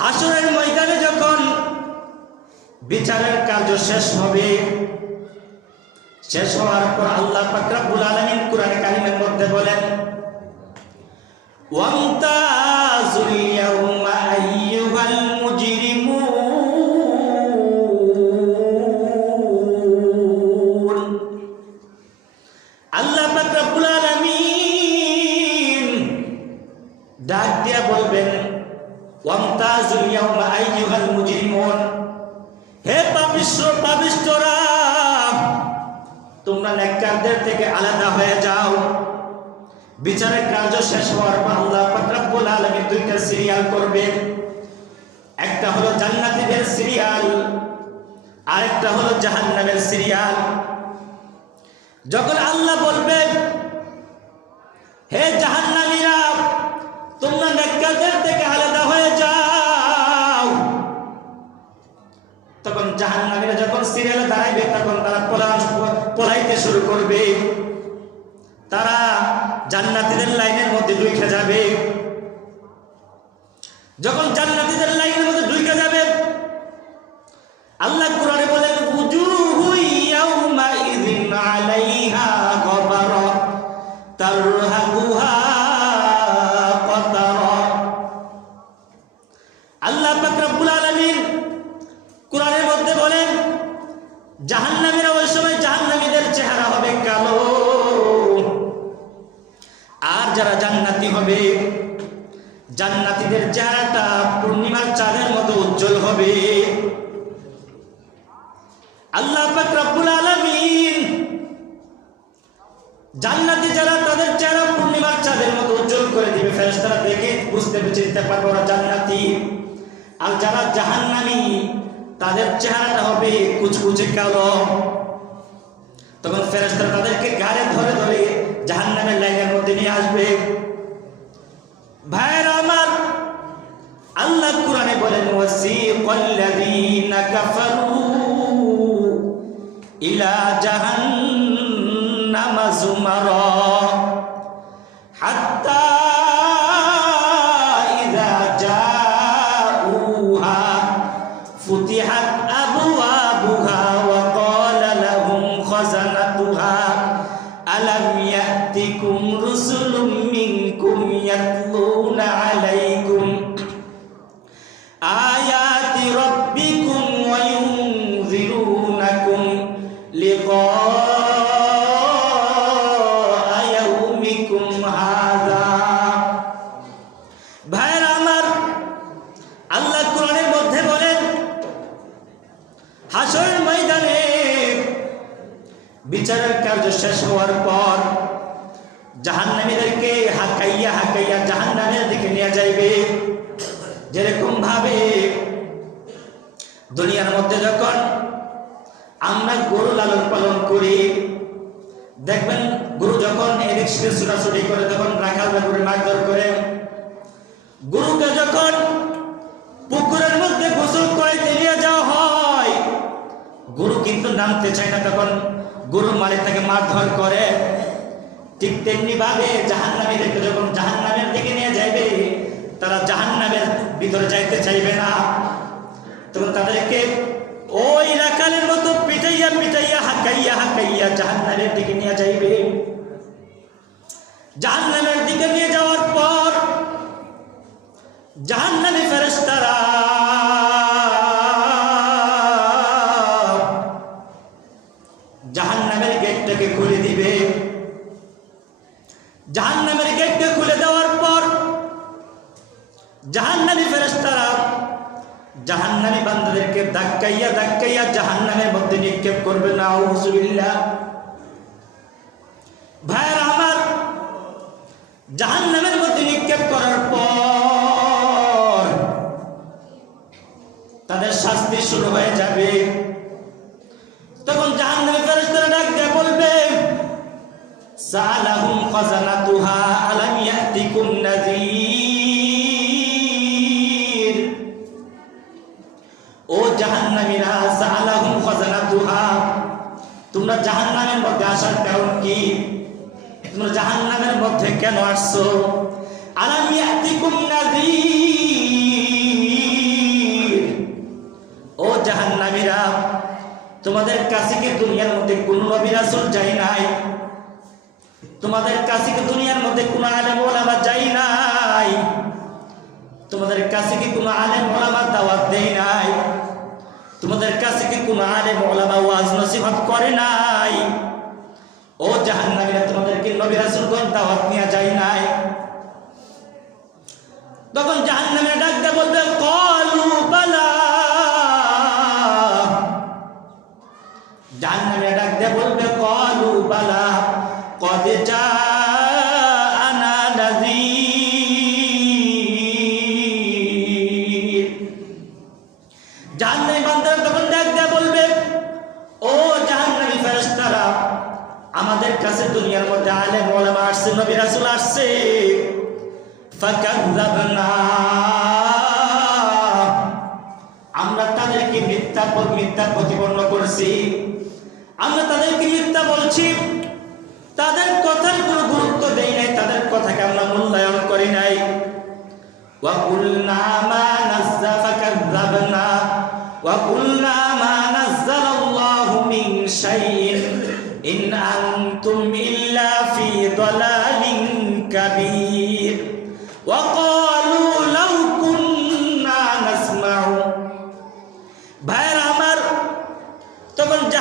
হাসরের ময়দানে যখন বিচারের কার্য শেষ হবে, শেষ হওয়ার পর আল্লাহ পাকরাবুল আলমিন কুরানি কাহিনের মধ্যে বলেন, ওয়ামতাজুল বিচারের কার্য শেষ হওয়ার পর আল্লাহ রব্বুল আলামিন দুইটা সিরিয়াল করবেন একটা হলো জান্নাতীদের সিরিয়াল আরেকটা হলো জাহান্নামের সিরিয়াল যখন আল্লাহ বলবেন হে জাহান্নামীরা, তোমরা নেককারদের থেকে আলাদা হয়ে যাও। তখন জাহান্নামীরা যখন সিরিয়ালে দাঁড়াইবে, তখন তারা পলাশ পলাইতে শুরু করবে। জান্নাতীদের লাইনের মধ্যে ঢুকে যাবে। যখন জান্নাতিদের লাইনের মধ্যে ঢুকে যাবে আল্লাহ যারা জান্নাতি হবে, জান্নাতীদের চেহারাটা পূর্ণিমার চাঁদের মতো উজ্জ্বল হবে। আল্লাহ রব্বুল আলামিন জান্নাতি যারা, তাদের চেহারা পূর্ণিমার চাঁদের মতো উজ্জ্বল করে দিবে। ফেরেশতারা দেখে বুঝতে চিনতে পারবে ওরা জান্নাতি। আর যারা জাহান্নামি, তাদের চেহারাটা হবে কুচকুচে কালো। তখন ফেরেশতারা তাদেরকে গাড়ে ধরে ধরে জাহান্নামের লাইনের মধ্যে নিয়ে আসবে। ভাইয়ের আমার আল্লাহ কোরআনে বলেন ওয়াসিকাল্লাযীনা কাফারু ইলা জাহান্নামা ইয়াতিকুম রুসুলুম মিনকুম ইয়াতলুনা আলাইকুম آيات ربكم وينذرونكم لقاء يومكم هذا ভাইরা আমার আল্লাহ কোরআনের মধ্যে বলেন হাসরের ময়দানে বিচারের কার্য শেষ হওয়ার পর হাকাইয়া জাহান্নামের দিকে নিয়ে যাইবে। যেরকম ভাবে দুনিয়ার মধ্যে যখন আমরা গরু লালন পালন করি, দেখবেন গরু যখন এদিক সেদিক ছোটাছুটি করে, তখন রাখাল করে মারধর করে। গরুকে যখন পুকুরের মধ্যে গোসল করে নিয়ে যাওয়া হয়, গরু কিন্তু নামতে চায় না, তখন গরু মালিক তাকে মারধর করে। ঠিক তেমনি ভাবে জাহান্নামীদেরকে যখন জাহান্নামের দিকে নিয়ে যাইবে, তারা জাহান্নামের ভিতরে যাইতে চাইবে না। তখন তাদেরকে ওই রাখালের মতো পিটাইয়া পিটাইয়া, হাকাইয়া হাকাইয়া জাহান্নামের দিকে নিয়ে যাইবে। জাহান্নামের দিকে নিয়ে যাওয়ার পর জাহান্নামী ফেরেশতারা জাহান্নামী বান্দাদেরকে ধাক্কাইয়া ধাক্কাইয়া জাহান্নামের মধ্যে নিক্ষেপ করবে না হুজুবিল্লাহ ভাইয়ের আমার, জাহান্নামের মধ্যে নিক্ষেপ করার পর তাদের শাস্তি শুরু হয়ে যাবে। তখন জাহান্নামী ফেরেশতারা ডাক দিয়ে বলবে, সালাহুম খাজানাতুহা, আলাম ইয়াতিকুম নাযীর? মধ্যে আসার কারণ কি? তোমরা মধ্যে কেন আসছো? ও তোমাদের কাছে কি দুনিয়ার মধ্যে কোন নবী যাই নাই? তোমাদের কাছে কি দুনিয়ার মধ্যে কোন আলেম ওলামা যায় নাই? তোমাদের কাছে কি কোন আলেম ওলামা কাছে কি কোন আলেম ওয়াজ নসিহত করে নাই। ও জাহান্নামীরা তোমাদেরকে নবী রাসূলগণ দাওয়াত নিয়ে যায় নাই? তখন জাহান্নামীরা ডাকতে বলবে, কলু বালা। জাহান্নামীরা ডাকতে বলবে, কলু বালা, কদ জাআনা আসছে। আমরা তাদেরকে মিথ্যা মিথ্যা প্রতিপন্ন করছি। আমরা তাদেরকে মিথ্যা বলছি। তাদের কথার কোনো গুরুত্ব দেই নাই। তাদের কথাকে আমরা মূল্যায়ন করি নাই।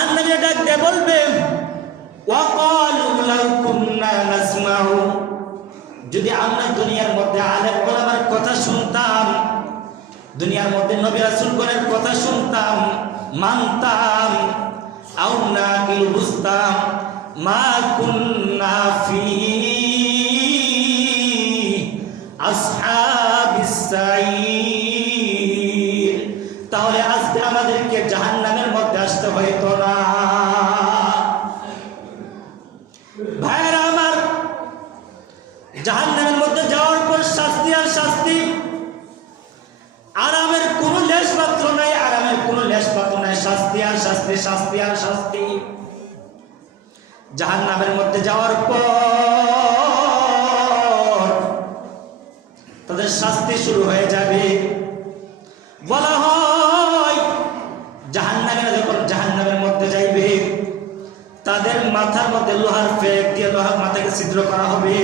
জাহান্নামে ডাক দিয়ে বলবে যদি আমরা দুনিয়ার মধ্যে আলেম ওলামার কথা শুনতাম, দুনিয়ার মধ্যে নবী রাসূলগণের কথা শুনতাম, মানতাম আও না কিল বুঝতাম মা কুন্না ফি আসহাবিস সাইর। তাহলে আজকে আমাদেরকে জাহান্নামের মধ্যে আসতে হয় হয়তো শাস্তি আর শাস্তি। জাহান্নামের মধ্যে যাওয়ার পর তাদের শাস্তি শুরু হয়ে যাবে। বলা হয়, জাহান্নামের যখন জাহান্নামের মধ্যে যাইবে, তাদের মাথার মধ্যে লোহার ফেক দিয়ে লোহার মাথাকে ছিদ্র করা হবে।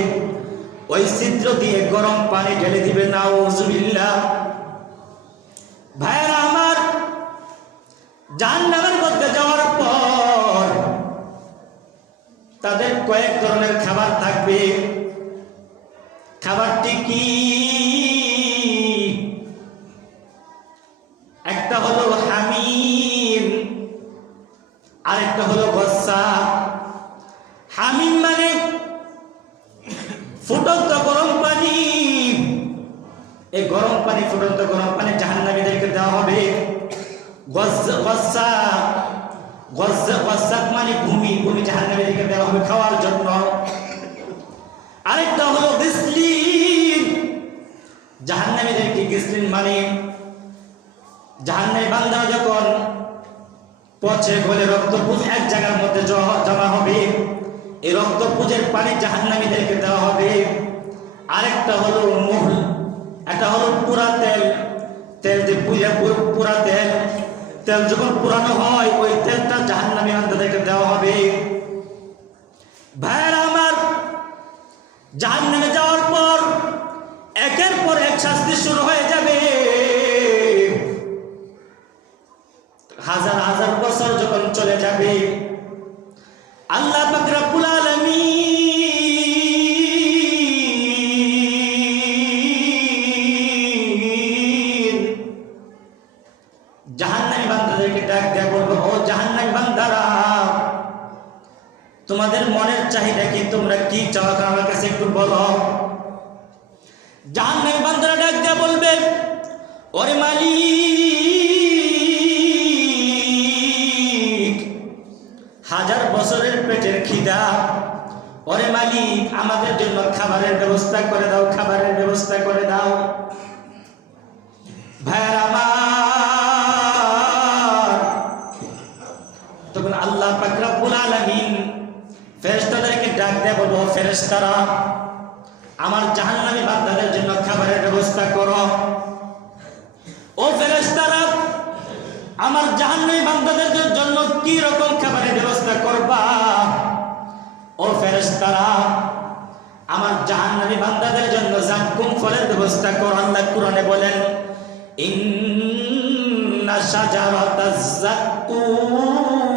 ওই ছিদ্র দিয়ে গরম পানি ঢেলে দিবে। না ওজুবিল্লা ভাইয়েরা আমার জাহান্নামের মধ্যে যাওয়ার পর তাদের কয়েক ধরনের খাবার থাকবে। খাবারটি কি? একটা হলো হামিম, আরেকটা হলো গসা। হামিম মানে ফুটন্ত গরম পানি। এই গরম পানি, ফুটন্ত গরম পানি জাহান্নামীদেরকে দেওয়া হবে। মানে ভূমি। ভূমি জাহান্নামীদেরকে দেওয়া হবে খাওয়ার জন্য। আরেকটা হলো গিসলিন জাহান্নামীদেরকে গিসলিন মানে জাহান্নামী বান্দা যখন পচে গলে রক্তপুজ এক জায়গার মধ্যে জমা হবে, এই রক্তপুজের পানি জাহান্নামীদেরকে দেওয়া হবে। আরেকটা হলো মুহুল। একটা হলো পুরা তেল। তেল যে পুরা তেল তেল যখন পুরানো হয়, ওই তেলটা জাহান নামে তাদেরকে দেওয়া হবে। ভাইয়েরা আমার জাহান নামে যাওয়ার পর, একের পর এক শাস্তি শুরু হয়ে তোমরা কি চাও আমার কাছে একটু বলো। জাহান্নামী বান্দারা ডাক দেয়া বলবে, ওরে মালিক, হাজার বছরের পেটের খিদা। ওরে মালিক, আমাদের জন্য খাবারের ব্যবস্থা করে দাও, খাবারের ব্যবস্থা করে দাও। ভাইয়ার আমার, তখন আল্লাহ পাকরাবুল আলমিন ফেরেস্তাদেরকে ডাক দেয় বলব ফেরেস্তারা আমার জাহান্নামী বান্দাদের জন্য খাবারের ব্যবস্থা করো। ও ফেরেস্তারা আমার জাহান্নামী বান্দাদের জন্য কি রকম খাবারের ব্যবস্থা করবা? ও ফেরেশতারা, আমার জাহান্নামী বান্দাদের জন্য জাক্কুম ফলের ব্যবস্থা কর, আল্লাহ কোরআনে বলেন, ইন্না শাজারাতাজ জাক্কুম